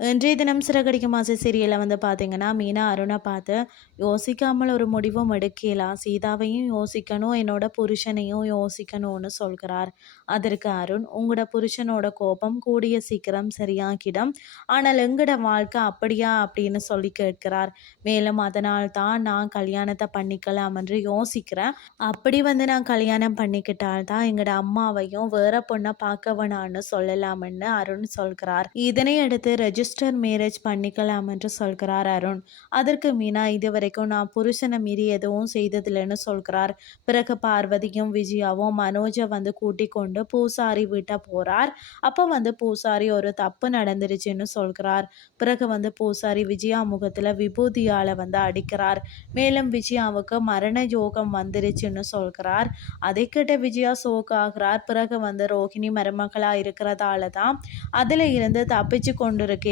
இன்றைய தினம் சிறகடிக்க மாச சீரியலில் வந்து பார்த்தீங்கன்னா மீனா அருணை பார்த்து யோசிக்காமல் ஒரு முடிவும் எடுக்கலாம் சீதாவையும் யோசிக்கணும் என்னோட புருஷனையும் யோசிக்கணும்னு சொல்கிறார். அதற்கு அருண் உங்களோட புருஷனோட கோபம் கூடிய சீக்கிரம் சரியாகிடும். ஆனால் எங்கட வாழ்க்கை அப்படியா? அப்படின்னு சொல்லி கேட்கிறார். மேலும் அதனால் தான் நான் கல்யாணத்தை பண்ணிக்கலாம் என்று யோசிக்கிறேன். அப்படி வந்து நான் கல்யாணம் பண்ணிக்கிட்டால் தான் எங்களோட அம்மாவையும் வேற பொண்ணை பார்க்க வேணான்னு சொல்லலாம்னு அருண் சொல்கிறார். இதனை அடுத்து ரிஜிஸ்டர் மேரேஜ் பண்ணிக்கலாம் என்று சொல்கிறார் அருண். அதற்கு மீனா இதுவரைக்கும் நான் புருஷனை மீறி எதுவும் செய்ததில்லைன்னு சொல்கிறார். பிறகு பார்வதியும் விஜயாவும் மனோஜை வந்து கூட்டி கொண்டு பூசாரி வீட்டை போறார். அப்போ வந்து பூசாரி ஒரு தப்பு நடந்துருச்சுன்னு சொல்கிறார். பிறகு வந்து பூசாரி விஜயா முகத்துல விபூதியால வந்து அடிக்கிறார். மேலும் விஜயாவுக்கு மரண யோகம் வந்துருச்சுன்னு சொல்கிறார். அதை கிட்ட விஜயா சோக்காகிறார் பிறகு வந்து ரோஹிணி மருமகளா இருக்கிறதால தான் அதுல இருந்து தப்பிச்சு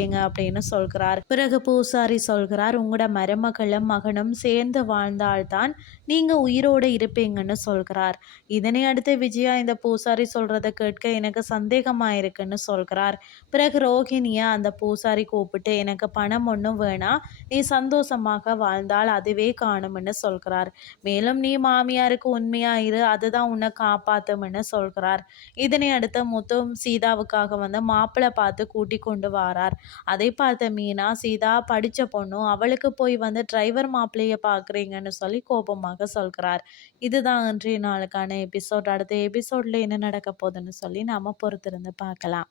செய்யுங்க அப்படின்னு சொல்கிறார். பிறகு பூசாரி சொல்கிறார் உங்களோட மருமகளும் மகனும் சேர்ந்து வாழ்ந்தால்தான் நீங்க உயிரோடு இருப்பீங்கன்னு சொல்கிறார். இதனை அடுத்து விஜயா இந்த பூசாரி சொல்றத கேட்க எனக்கு சந்தேகமா இருக்குன்னு சொல்கிறார். பிறகு ரோஹிணிய அந்த பூசாரி கூப்பிட்டு எனக்கு பணம் ஒன்றும் வேணாம் நீ சந்தோஷமாக வாழ்ந்தால் அதுவே காணும்னு சொல்கிறார். மேலும் நீ மாமியாருக்கு உண்மையா இரு அதுதான் உன்னை காப்பாத்தும்னு சொல்கிறார். இதனை அடுத்து முத்தும் சீதாவுக்காக வந்து மாப்பிள்ளை பார்த்து கூட்டி கொண்டு வாரார். அதை பார்த்த மீனா சீதா படித்த பொண்ணும் அவளுக்கு போய் வந்து டிரைவர் மாப்பிள்ளைய பார்க்குறீங்கன்னு சொல்லி கோபமாக சொல்கிறார். இதுதான் இன்றைய நாளுக்கான எபிசோட் அடுத்த எபிசோடில் என்ன நடக்க போகுதுன்னு சொல்லி நாம் பொறுத்திருந்து பார்க்கலாம்.